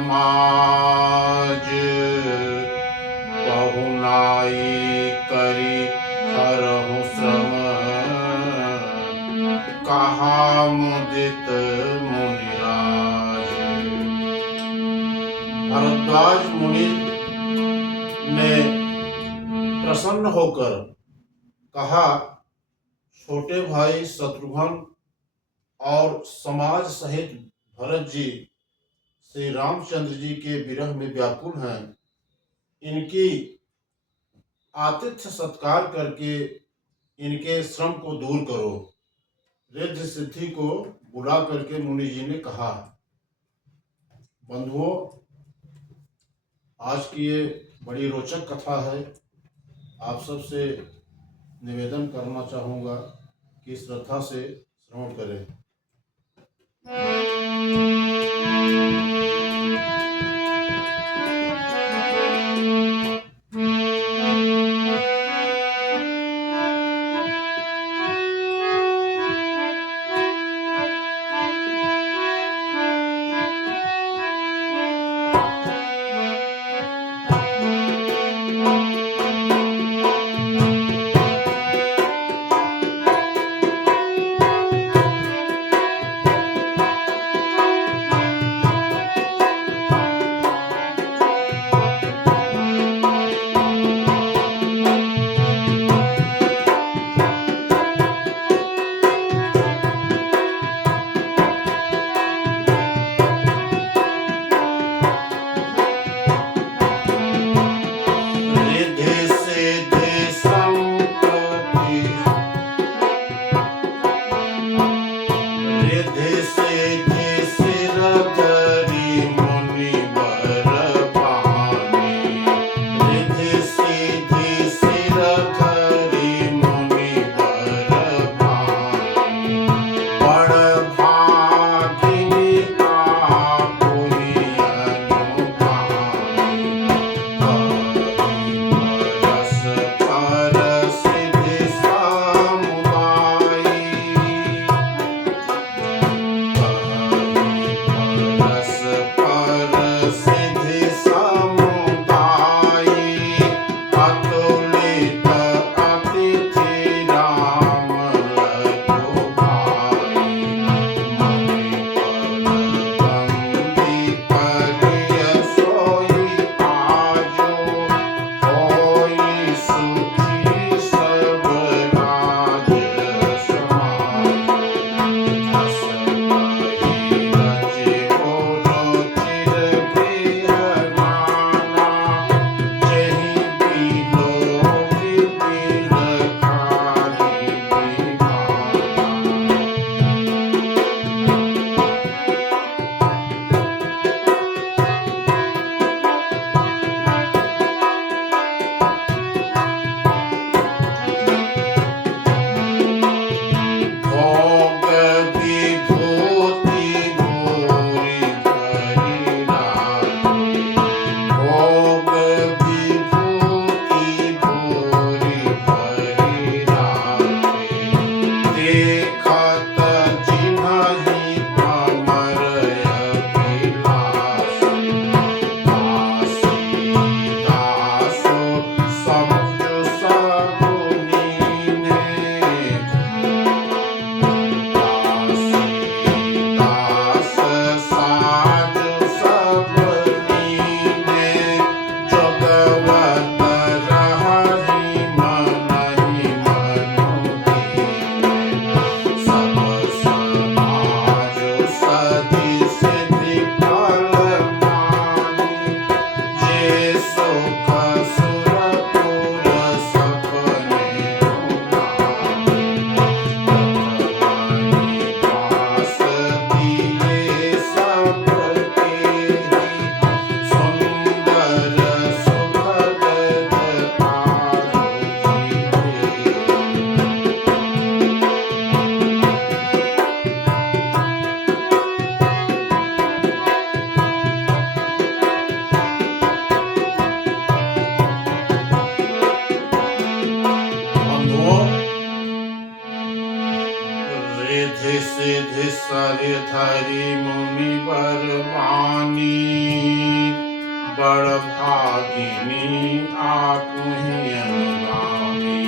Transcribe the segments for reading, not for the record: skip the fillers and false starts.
समाज बहुनाई करी हरहु श्रम कहा मुदित मुनिराज। भरद्वाज मुनि ने प्रसन्न होकर कहा, छोटे भाई शत्रुघ्न और समाज सहित भरत जी श्री रामचंद्र जी के विरह में व्याकुल हैं। इनकी आतिथ्य सत्कार करके इनके श्रम को दूर करो। रिद्धि सिद्धि को बुला करके मुनि जी ने कहा। बंधुओं, आज की ये बड़ी रोचक कथा है। आप सबसे निवेदन करना चाहूँगा कि श्रद्धा से श्रवण करें। बड़ भागिनी आपुहि अनुगामी।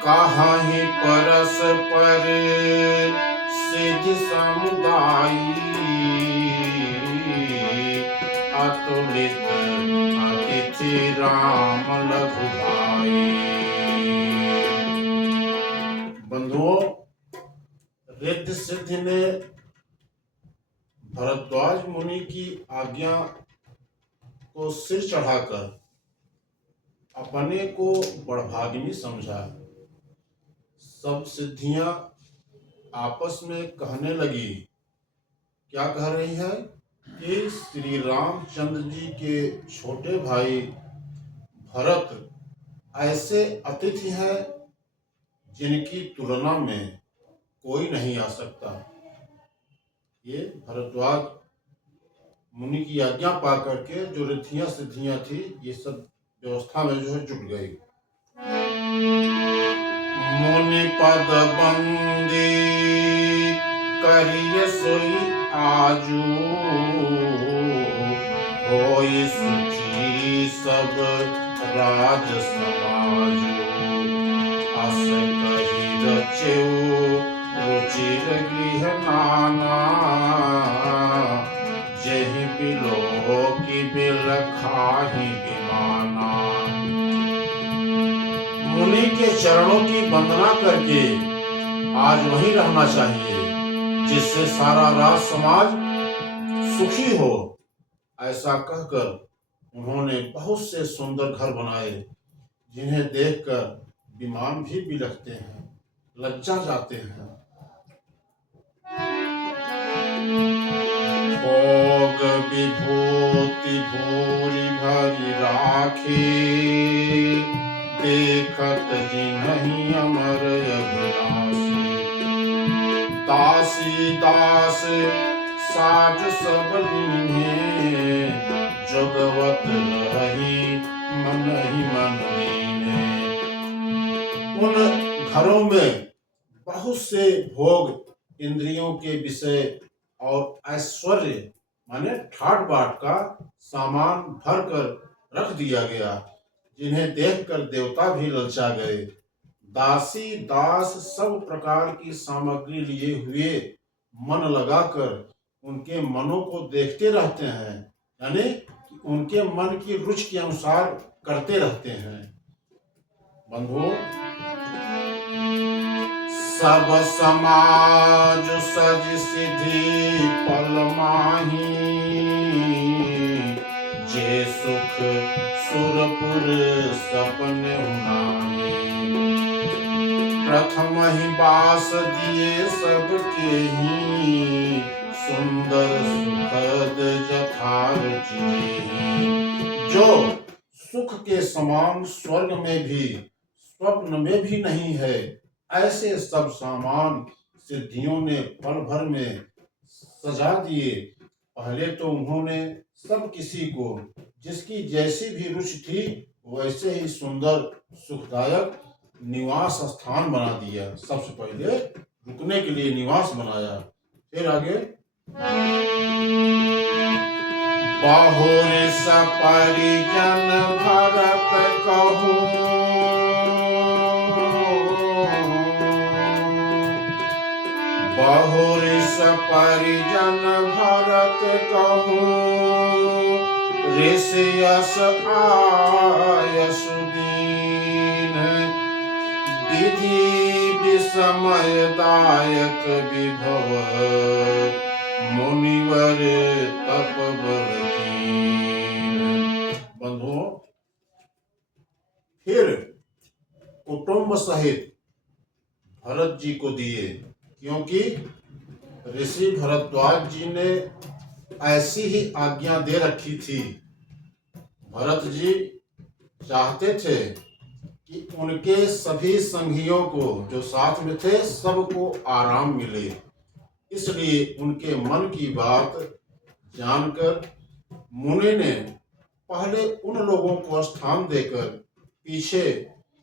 कहाहि परस्पर सिद्धि समुदायी, अतुलित अतिथि राम लघु भाई। बंधुओं, रिद्धि सिद्धि ने भरद्वाज मुनि की आज्ञा को सिर चढ़ाकर अपने को बड़भागिनी समझा। सब सिद्धियां आपस में कहने लगी। क्या कह रही है कि श्री रामचंद्र जी के छोटे भाई भरत ऐसे अतिथि हैं जिनकी तुलना में कोई नहीं आ सकता। ये भरद्वाज मुनि की आज्ञा पा करके जो रिद्धियां सिद्धियां थी, ये सब व्यवस्था में जो है जुट गई। मुनि पद बंदी करिय सोई आजू, होई सुखी सब राज समाजू। अस कही रचेऊ रुचिर गृह नाना, जेहि बिलो की बिल खाही बिमाना। मुनि के चरणों की वंदना करके आज वहीं रहना चाहिए, जिससे सारा राज समाज सुखी हो। ऐसा कहकर उन्होंने बहुत से सुंदर घर बनाए, जिन्हें देखकर विमान भी बिलखते हैं, लज्जा जाते हैं। भोग विभूति भूरि भरि राखी, देखत जिन्हि अमर अभिलाषी। दासी दास साज सब लीन्हे, जोगवत रही मन ही मन लीन्हे। उन घरों में बहुत से भोग, इंद्रियों के विषय और ऐश्वर्य माने ठाट बाट का सामान भर कर रख दिया गया, जिन्हें देखकर देवता भी ललचा गए। दासी दास सब प्रकार की सामग्री लिए हुए मन लगाकर उनके मनों को देखते रहते हैं, यानी उनके मन की रुचि के अनुसार करते रहते हैं। बंधुओं, सब समाज सज सिद्धि पल माही, जे सुख सुरपुर सपने नाही। प्रथम ही बास दिए सबके ही, सुंदर सुखद जथारुचि। जो सुख के समान स्वर्ग में भी स्वप्न में भी नहीं है, ऐसे सब सामान सिद्धियों ने पल भर में सजा दिए। पहले तो उन्होंने सब किसी को जिसकी जैसी भी रुचि थी वैसे ही सुंदर सुखदायक निवास स्थान बना दिया। सबसे पहले रुकने के लिए निवास बनाया। फिर आगे, बहुर सपरिजन भरत कहूँ, बहुर सपरिजन भरत कहूँ, ऋषि यस आयसु दीन। विधि विसमय दायक विभव, मुनिवर तप बल कीन। बंधुओं, फिर कुटुंब सहित भरत जी को दिए, क्योंकि ऋषि भरद्वाज जी ने ऐसी ही आज्ञा दे रखी थी। भरत जी चाहते थे कि उनके सभी संगियों को जो साथ में थे सबको आराम मिले, इसलिए उनके मन की बात जानकर मुनि ने पहले उन लोगों को स्थान देकर पीछे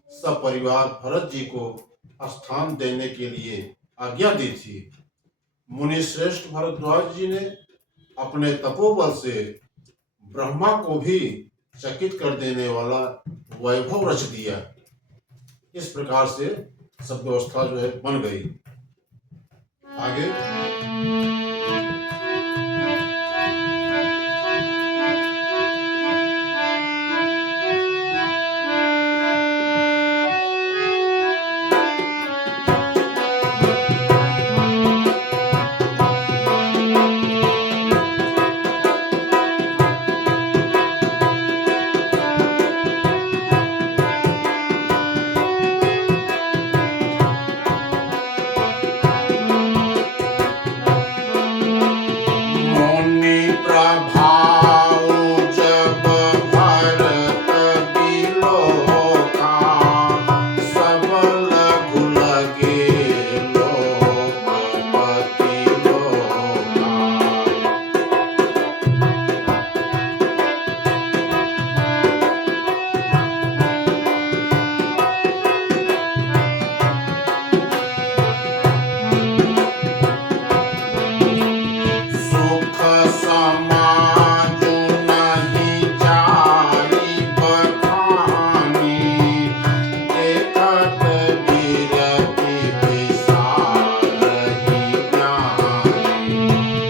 सपरिवार भरत जी को स्थान देने के लिए आज्ञा दी थी। मुनि श्रेष्ठ भरद्वाज जी ने अपने तपोबल से ब्रह्मा को भी चकित कर देने वाला वैभव रच दिया। इस प्रकार से सब व्यवस्था जो है बन गई। आगे मुनि प्रभाव जब भरत बिलोका, सबल लगे लोकपति लोका। सुख समाजु नहीं जाई बखानी, देखत बिरति विसारहि ज्ञानी।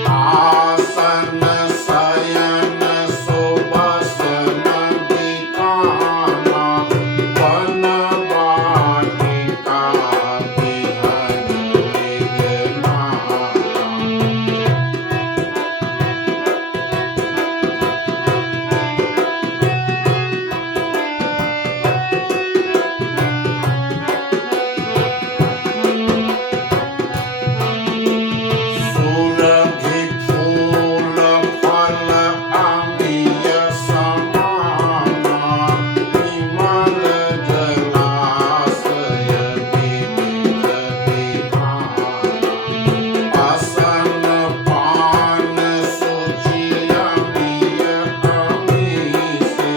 आसन शयन सुबसन बिताना, वन वाटिका बिहन विज्ञाना। सुरभि फूल फल अम्बिय समाना, विमल जलाशय विविध विधाना। आसन पान सुचि अम्बिय अमीसे,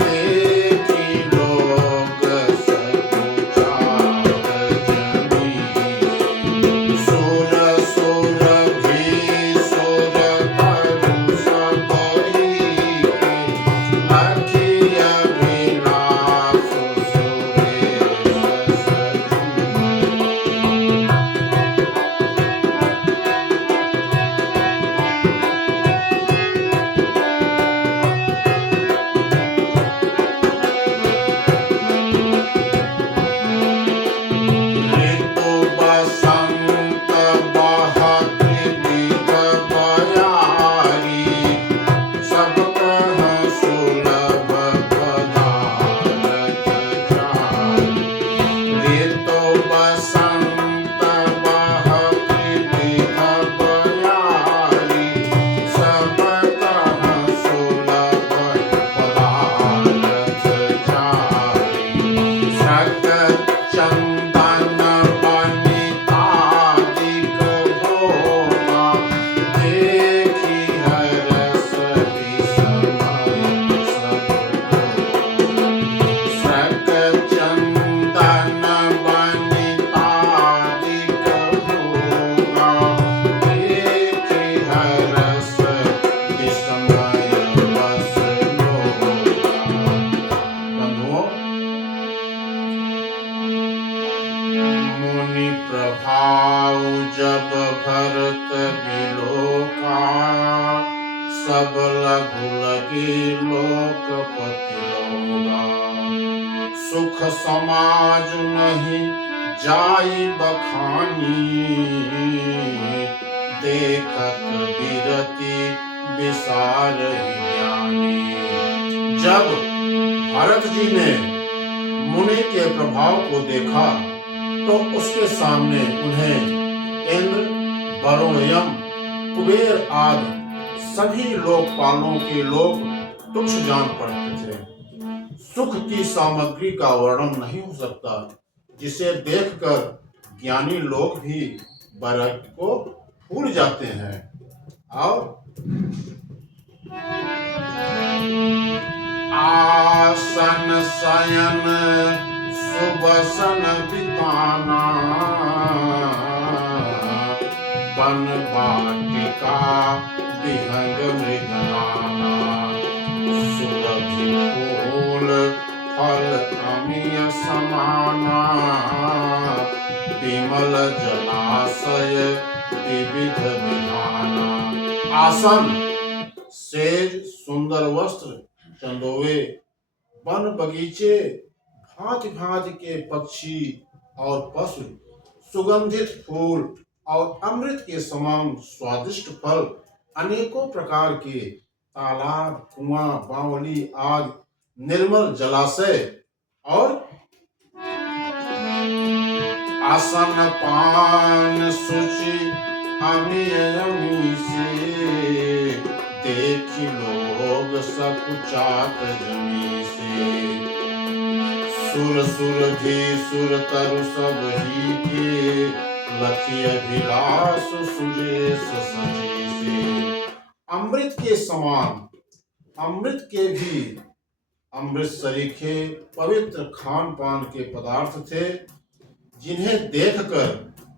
देखि लोग सकुचार जमीसे। सुर सुरभि सुर तरु सबहि के, अखि अभिलाष सुरेश सजी। ऋतु बसंत बहत विविध बयारी, सब कह सुलभ पदारथ चारी। ऋतु बसंत बहत विविध बयारी, सब कह सुलभ पदारथ चारी। सकल चंदन वनितादिक भोगा, देखि हरस विस्मय सब लोग। सकल चंदन वनितादिक भोगा, देखि हरस विस्मय बस लोगा। बंधुओं, मुनि प्रभाव जब भरत बिलोका, सब लघु लगे लोकपति लोगा। सुख समाज नहीं जाई बखानी, देखत बिरति विसारहि ज्ञानी। जब भरत जी ने मुनि के प्रभाव को देखा, तो उसके सामने उन्हें इंद्र, वरुण, यम, कुबेर आदि सभी लोकपालों के लोग तुच्छ जान पड़ते थे। सुख की सामग्री का वर्णन नहीं हो सकता, जिसे देखकर ज्ञानी लोग भी वैराग्य को भूल जाते हैं। और आसन शयन सुबसन बिताना, वन वाटिका विहंग मृगनाना। फल अमीय समाना, विमल जलाशय विविध विधाना। आसन, सेज, सुंदर वस्त्र, चंदोवे, वन बगीचे, भांति भांति के पक्षी और पशु, सुगंधित फूल और अमृत के समान स्वादिष्ट फल, अनेकों प्रकार के तालाब, कुआं, बावली आदि, निर्मल जलाशय और आसन पान शुचि अमी से, देखी लोग सकुचात जमी से। सुर सुरधि सुर तरु सब ही के, लखी अभिलाष सुरेश सजी से। अमृत के समान, अमृत के भी अमृत सरीखे पवित्र खान पान के पदार्थ थे, जिन्हें देखकर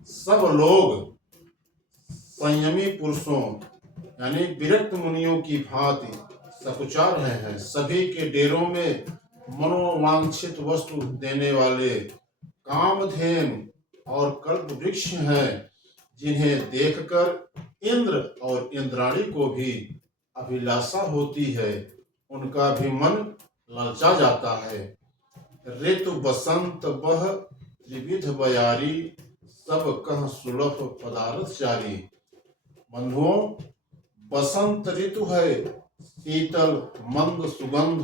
सब लोग संयमी पुरुषों यानी विरक्त मुनियों की भांति सकुचा रहे हैं। सभी के डेरों में मनोवांछित वस्तु देने वाले कामधेनु और कल्प वृक्ष हैं, जिन्हें देखकर इंद्र और इंद्राणी को भी अभिलाषा होती है, उनका भी मन ललचा जाता है। ऋतु बसंत बह त्रिविध बयारी, सब कह सुलभ पदार्थ चारी। बंधुओं, बसंत ऋतु है, शीतल मंद सुगंध,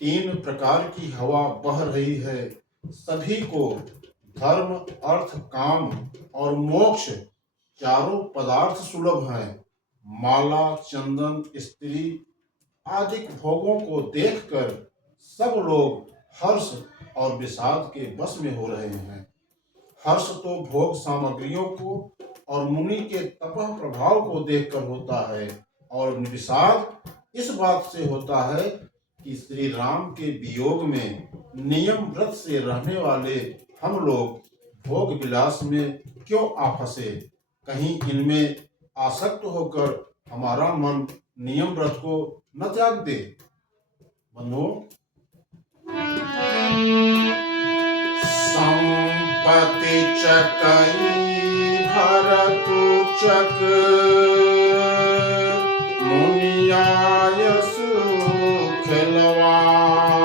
3 प्रकार की हवा बह रही है। सभी को धर्म, अर्थ, काम और मोक्ष चारों पदार्थ सुलभ हैं। माला, चंदन, स्त्री आदि भोगों को देखकर सब लोग हर्ष और विषाद के बस में हो रहे हैं। हर्ष तो भोग सामग्रियों को और मुनि के तपह प्रभाव को देखकर होता है, और विषाद इस बात से होता है कि श्री राम के वियोग में नियम व्रत से रहने वाले हम लोग भोग विलास में क्यों आ फंसे। कहीं इनमें आसक्त होकर हमारा मन नियम व्रत को न त्याग दे। बंधुओं, संपत्ति चकई भरतु चक, मुनियायसु खिलवारी।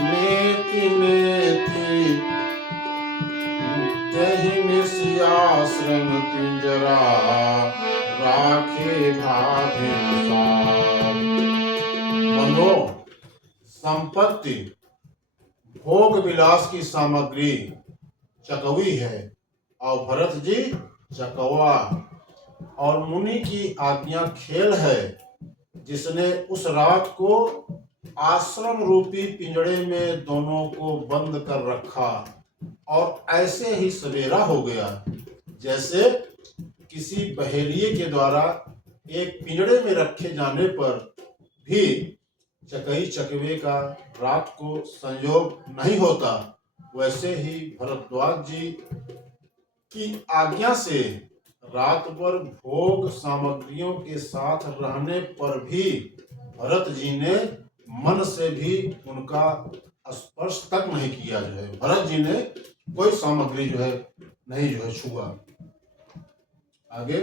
नेति नेति तहि निस्याश्रम पिंजरा, राखे भाभिनुसार। बंधो, संपत्ति भोग विलास की सामग्री चकवी है और भरत जी चकवा, और मुनि की आज्ञा खेल है, जिसने उस रात को आश्रम रूपी पिंजड़े में दोनों को बंद कर रखा, और ऐसे ही सवेरा हो गया जैसे किसी बहेलिए के द्वारा एक पिंजड़े में रखे जाने पर भी चकई चकवे का रात को संयोग नहीं होता, वैसे ही भरद्वाज जी की आज्ञा से रात भर भोग सामग्रियों के साथ रहने पर भी भरत जी ने मन से भी उनका स्पर्श तक नहीं किया। जो है भरत जी ने कोई सामग्री जो है नहीं जो है छुआ। आगे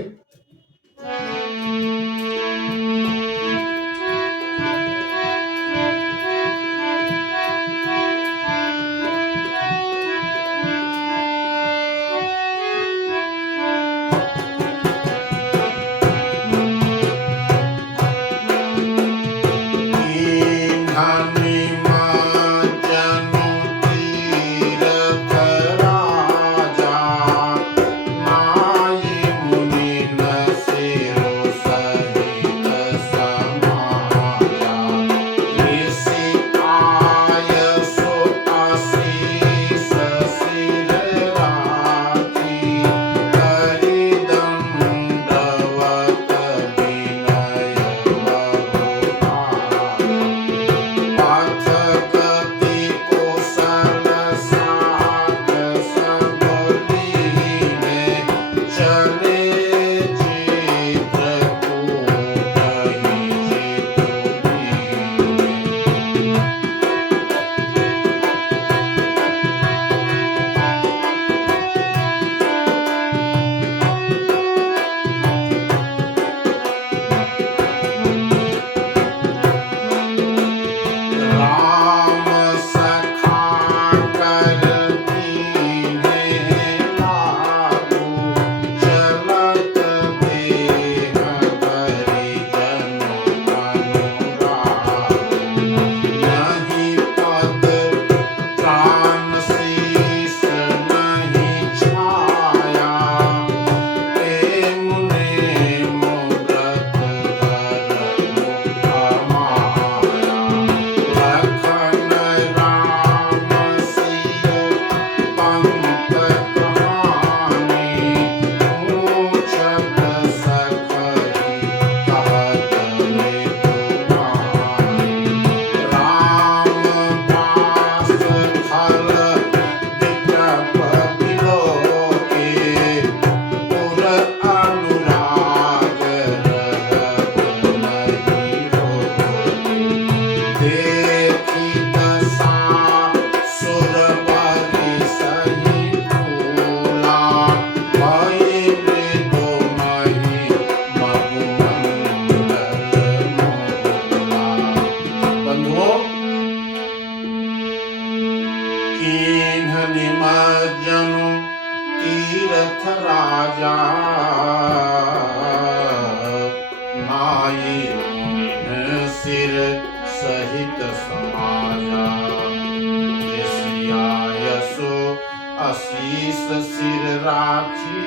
शीस सिर राखी,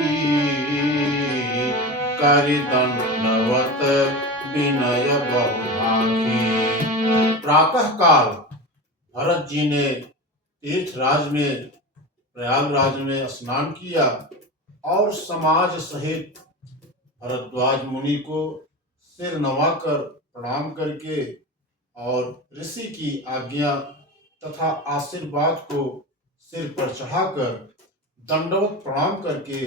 करि दंडवत विनय बहुभाखी। प्रातः काल भरत जी ने तीर्थराज में प्रयागराज में स्नान किया और समाज सहित भरद्वाज मुनि को सिर नवाकर प्रणाम करके और ऋषि की आज्ञा तथा आशीर्वाद को सिर पर चढ़ाकर दंडवत प्रणाम करके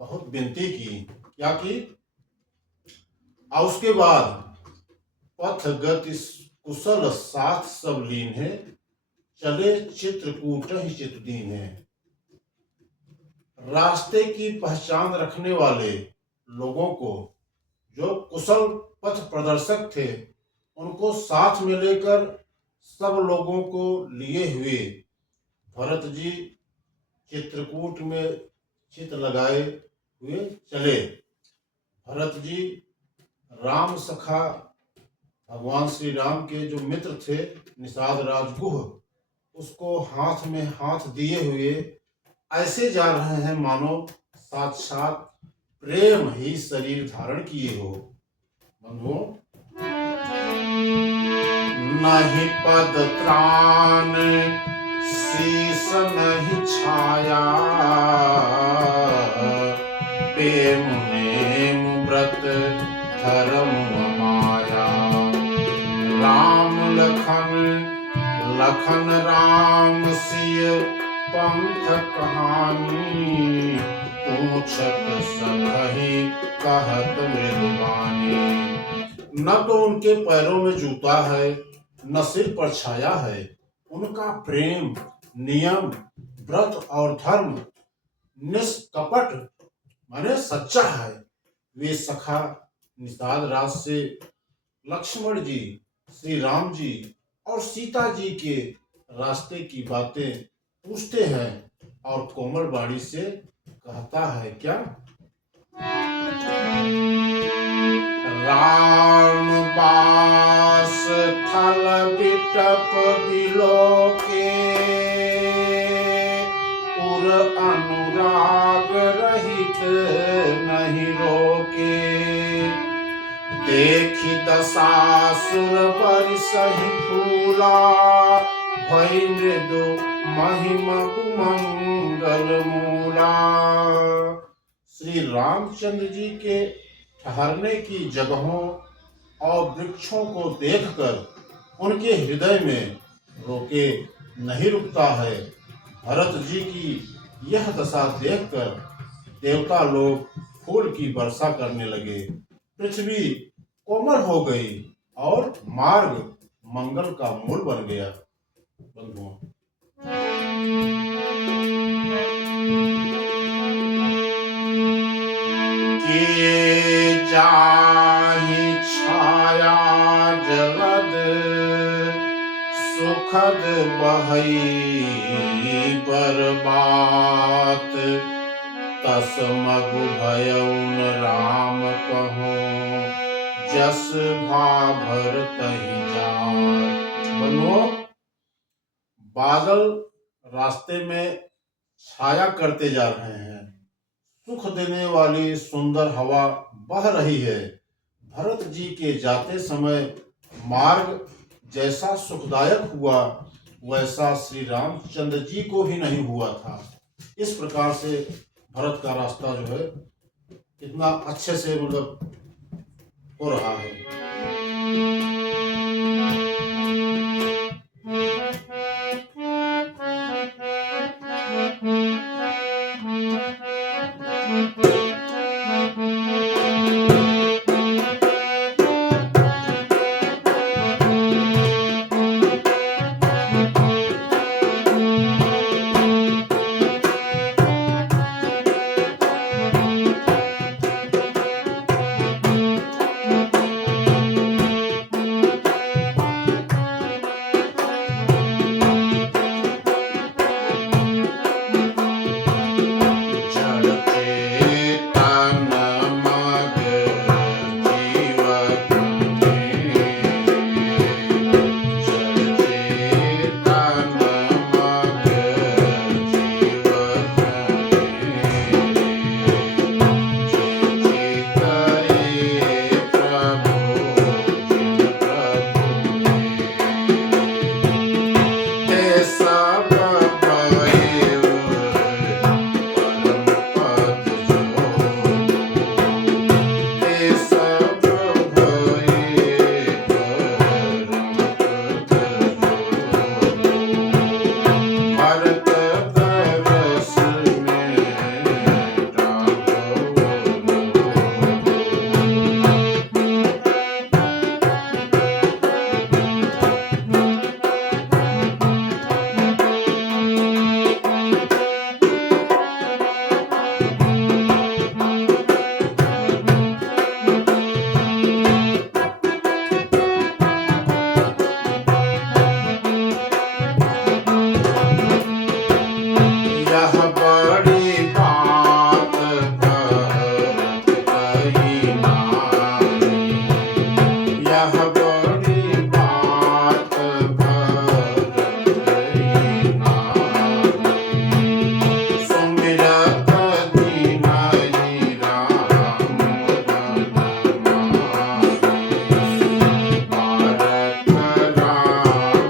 बहुत विनती की। क्या की? और उसके बाद पथ गति कुशल साथ सब लीन है, चले चित्रकूट ही चितदीन है। रास्ते की पहचान रखने वाले लोगों को, जो कुशल पथ प्रदर्शक थे, उनको साथ में लेकर सब लोगों को लिए हुए भरत जी चित्रकूट में चित लगाए हुए चले। भरत जी राम सखा भगवान श्री राम के जो मित्र थे निषाद राजगुह, उसको हाथ में हाथ दिए हुए ऐसे जा रहे हैं मानो साक्षात प्रेम ही शरीर धारण किए हो। बंधुओं, नहीं पद त्राण शीस नहीं छाया, प्रेम नेम व्रत धर्म माया। राम लखन लखन राम सिय पंथ कहानी, पूछत सखहि कहत मृदुबानी। न तो उनके पैरों में जूता है, न सिर पर छाया है। उनका प्रेम, नियम, व्रत और धर्म निष्कपट माने सच्चा है। वे सखा निषाद राज से लक्ष्मण जी, श्री राम जी और सीता जी के रास्ते की बातें पूछते हैं और कोमल वाणी से कहता है क्या? राम बास थल बिटप बिलोके, उर अनुराग रहित नहीं रोके। देखि दशासुर परिसहि फूला, भई मृदु महिमा मंगल मूला। श्री रामचंद्र जी के ठहरने की जगहों और वृक्षों को देखकर उनके हृदय में रोके नहीं रुकता है। भरत जी की यह दशा देखकर देवता लोग फूल की वर्षा करने लगे, पृथ्वी कोमल हो गई और मार्ग मंगल का मूल बन गया। बंधुओं, किए जाहि छाया जगद, सुखद बहई बरबात। तस मगु भयउन राम कहूँ, जस भाभर तहि जात। बंधुओं, बादल रास्ते में छाया करते जा रहे हैं, सुख देने वाली सुंदर हवा बह रही है। भरत जी के जाते समय मार्ग जैसा सुखदायक हुआ, वैसा श्री रामचंद्र जी को भी नहीं हुआ था। इस प्रकार से भरत का रास्ता जो है कितना अच्छे से मतलब हो रहा है। यह बड़ी बात भरत ही नारी। सुमिरत दीनहि राम रन माहि।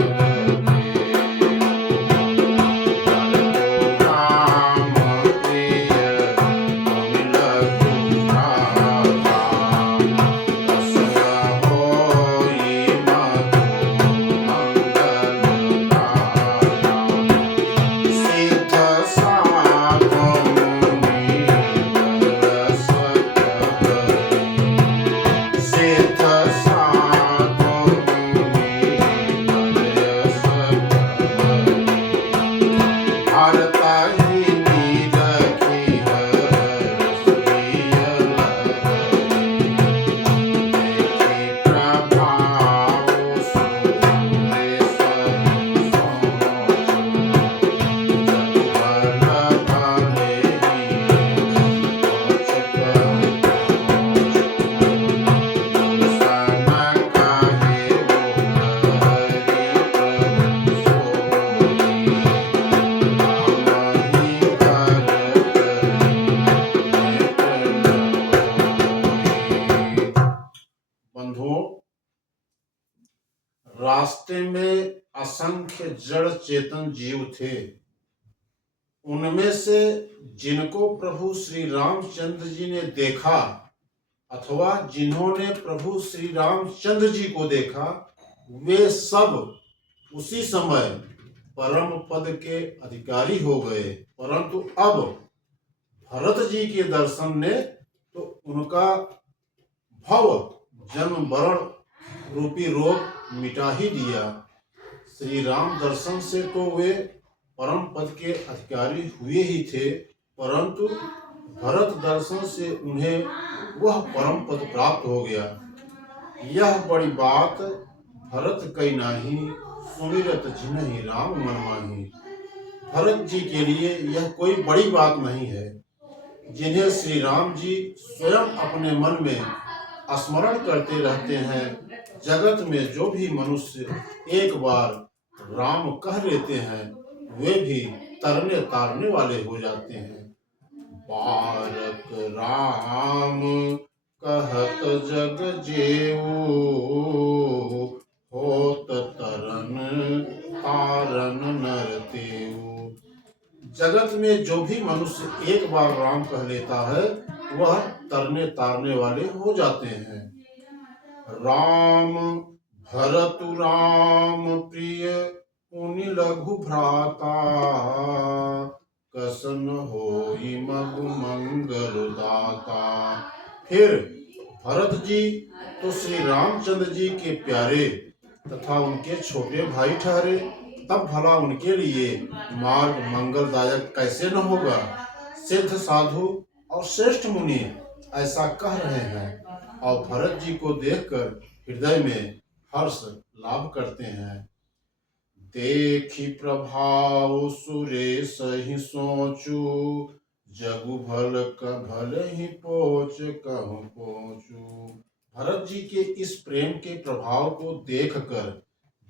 कारक राम कहत जग जेऊ। होत तरन तारन नर देऊ। राम प्रिय मुनि लघु भ्राता। कसय होई मधु मंगल दाता। सिद्ध साध मुनि बरस कहई। सिद्ध साध मुनि बरस कहई। भारतहि निरखी हरष प्रिय लहरी। देखि प्रभाव सुरेश सहि सोचु। जगु बल भलेहि कोचि कहु कोचु। सन काहे वो हरि प्रभु सोई। रामहि कर करी भेंट न होई। बंधुओं, रास्ते में असंख्य जड़ चेतन जीव थे। उनमें से जिनको प्रभु श्री रामचंद्र जी ने देखा अथवा जिन्होंने प्रभु श्री रामचंद्र जी को देखा, वे सब उसी समय परम पद के अधिकारी हो गए। परंतु अब भरत जी के दर्शन ने तो उनका भव जन्म मरण रूपी रोग मिटा ही दिया। श्री राम दर्शन से तो वे परम पद के अधिकारी हुए ही थे, परंतु भरत दर्शन से उन्हें वह परम पद प्राप्त हो गया। यह बड़ी बात भरत कई नाही। सुमिरत जिन्हि राम मन माहि। भरत जी के लिए यह कोई बड़ी बात नहीं है, जिन्हें श्री राम जी स्वयं अपने मन में स्मरण करते रहते हैं। जगत में जो भी मनुष्य एक बार राम कह लेते हैं, वे भी तरने तारने वाले हो जाते हैं। बारक राम कहत जग जेऊ। होत तरन तारन नर तेऊ। जगत में जो भी मनुष्य एक बार राम कह लेता है, वह तरने तारने वाले हो जाते हैं। राम भरतु राम प्रिय मुनि लघु भ्राता। कसन होई मधु मंगल दाता। फिर भरत जी तो श्री रामचंद्र जी के प्यारे तथा उनके छोटे भाई ठहरे, तब भला उनके लिए मार्ग मंगलदायक कैसे न होगा। सिद्ध साधु और श्रेष्ठ मुनि ऐसा कह रहे हैं और भरत जी को देखकर हृदय में हर्ष लाभ करते हैं। देखि प्रभाव सुरेश ही सोचू। जगु भल का भल ही पोच कहूँ पोचू। भरत जी के इस प्रेम के प्रभाव को देखकर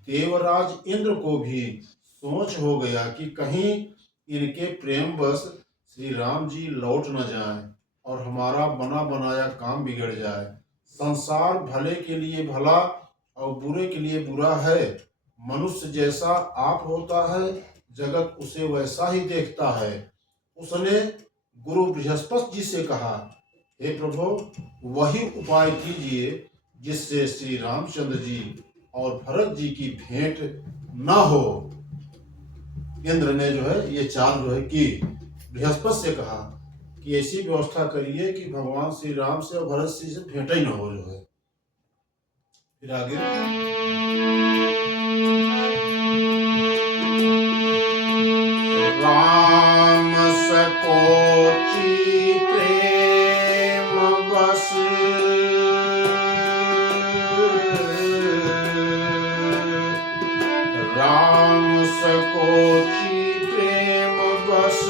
देवराज इंद्र को भी सोच हो गया कि कहीं इनके प्रेम बस श्री राम जी लौट न जाएं और हमारा बना बनाया काम बिगड़ जाए। संसार भले के लिए भला और बुरे के लिए बुरा है। मनुष्य जैसा आप होता है, जगत उसे वैसा ही देखता है। उसने गुरु बृहस्पति जी से कहा, हे प्रभु वही उपाय कीजिए जिससे श्री रामचंद्र जी और भरत जी की भेंट न हो। इंद्र ने जो है ये चाल जो है की बृहस्पति से कहा कि ऐसी व्यवस्था करिए कि भगवान श्री राम से और भरत जी से भेंट ही न हो जो है। फिर आगे राम सकोची प्रेम बस। राम सको प्रेम बस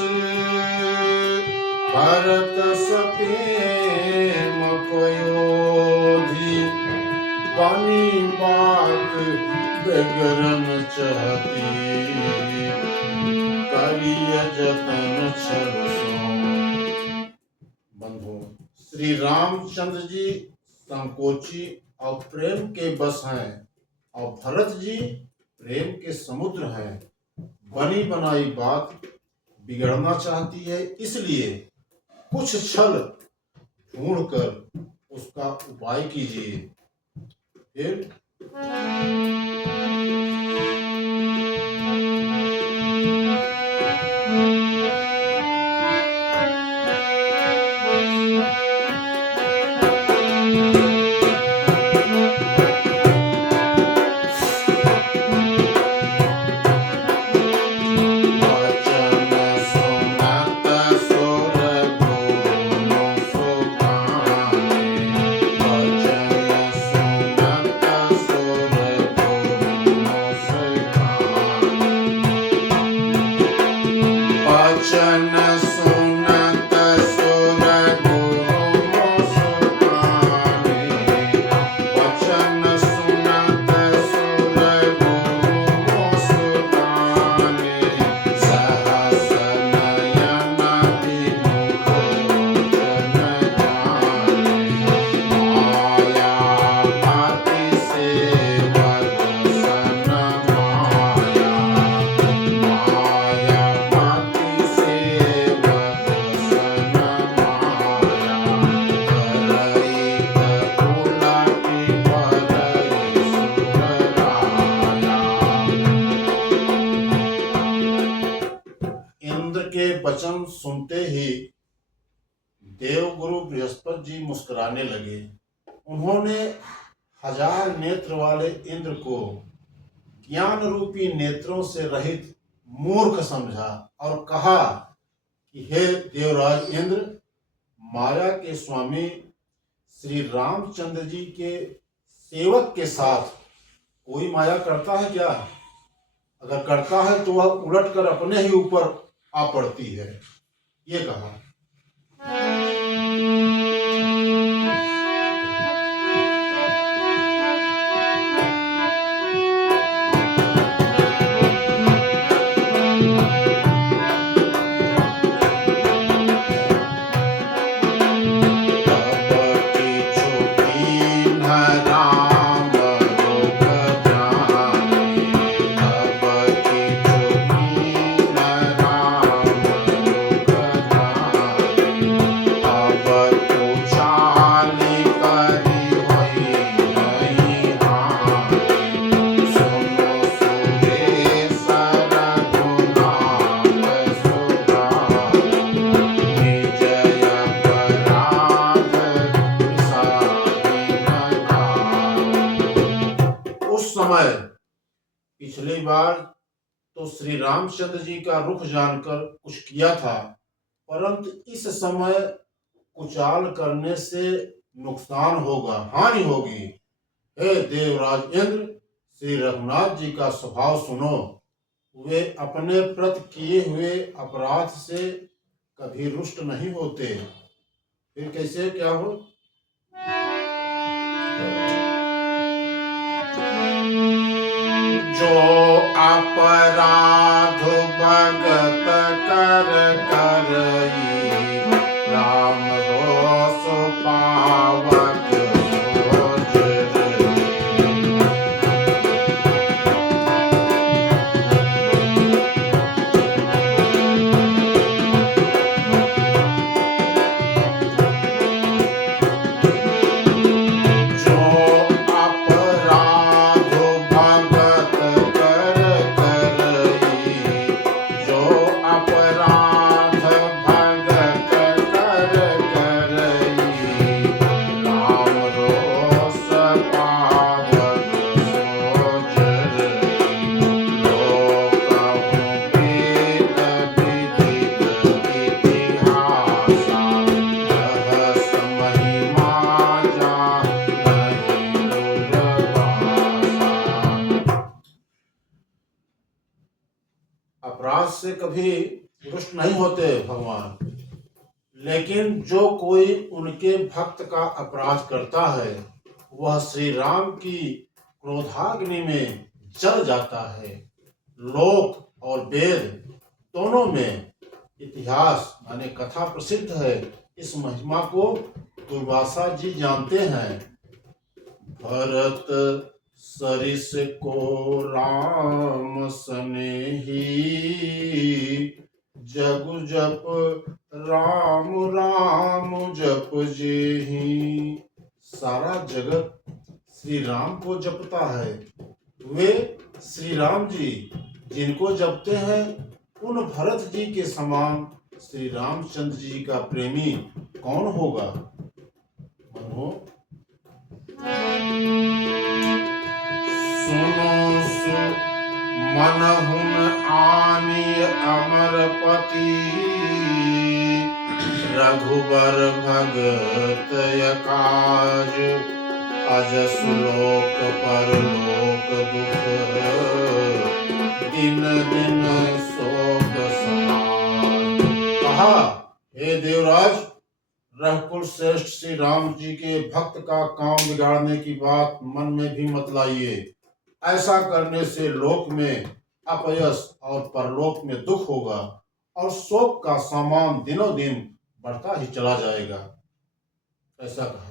भरत सप्रेम पयोधि बनी बात बेगरन चहती करिय जतन छल सो। बंधु, श्री रामचंद्र जी संकोची और प्रेम के बस हैं और भरत जी प्रेम के समुद्र हैं। बनी बनाई बात बिगड़ना चाहती है, इसलिए कुछ छल ढूंढकर उसका उपाय कीजिए। फिर वचन सुनते ही देवगुरु बृहस्पति जी मुस्कुराने लगे। उन्होंने 1000 नेत्र वाले इंद्र को ज्ञान रूपी नेत्रों से रहित मूर्ख समझा और कहा कि हे देवराज इंद्र, माया के स्वामी श्री रामचंद्र जी के सेवक के साथ कोई माया करता है क्या? अगर करता है तो वह उलटकर अपने ही ऊपर आ पड़ती है। ये कहा। पिछली बार तो श्री रामचंद्र जी का रुख जानकर कुछ किया था, परंतु इस समय कुचाल करने से नुकसान होगा, हानि होगी। हे देवराज इंद्र, श्री रघुनाथ जी का स्वभाव सुनो। वे अपने प्रति किए हुए अपराध से कभी रुष्ट नहीं होते। फिर कैसे क्या हो? जो अपराध भगत कर करई, राम रोष पावत अपराध से कभी रुष्ट नहीं होते भगवान, लेकिन जो कोई उनके भक्त का अपराध करता है वह श्री राम की क्रोधाग्नि में जल जाता है। लोक और वेद दोनों में इतिहास माने कथा प्रसिद्ध है। इस महिमा को दुर्वासा जी जानते हैं। भरत सरिस को राम सनेही, जग जप राम राम जप जेहि। सारा जगत श्री राम को जपता है। वे श्री राम जी जिनको जपते हैं उन भरत जी के समान श्री रामचंद्र जी का प्रेमी कौन होगा। मनो सुनो मनहुन आनी अमरपति, रघुबर भगत यकाज, अजस लोक परलोक दुख, दिन दिन शोक समान। कहा, हे देवराज, रघुकुल श्रेष्ठ श्री राम जी के भक्त का काम बिगाड़ने की बात मन में भी मत लाइए। ऐसा करने से लोक में अपयश और परलोक में दुख होगा और शोक का सामान दिनों दिन बढ़ता ही चला जाएगा। ऐसा कहा।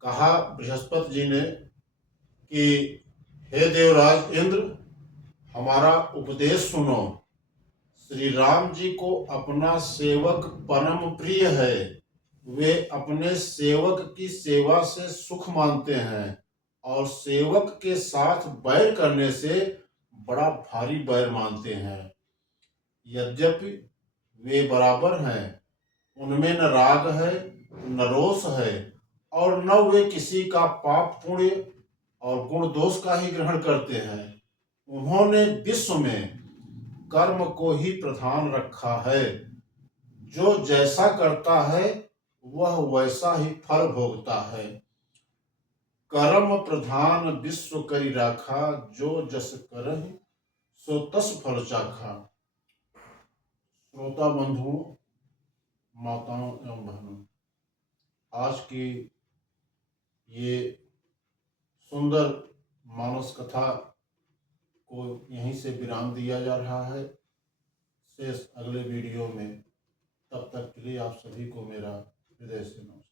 कहा बृहस्पति जी ने कि हे देवराज इंद्र, हमारा उपदेश सुनो। श्री राम जी को अपना सेवक परम प्रिय है। वे अपने सेवक की सेवा से सुख मानते हैं और सेवक के साथ बैर करने से बड़ा भारी बैर मानते हैं। यद्यपि वे बराबर हैं, उनमें न राग है न रोष है, और न वे किसी का पाप पुण्य और गुण दोष का ही ग्रहण करते हैं। उन्होंने विश्व में कर्म को ही प्रधान रखा है। जो जैसा करता है वह वैसा ही फल भोगता है। कर्म प्रधान विश्व करी राखा, जो जस करहि सो तस फल चाखा। श्रोता बंधुओं, माताओं एवं बहनों, आज की ये सुंदर मानस कथा को यहीं से विराम दिया जा रहा है। शेष अगले वीडियो में। तब तक के लिए आप सभी को मेरा हृदय से नमस्कार।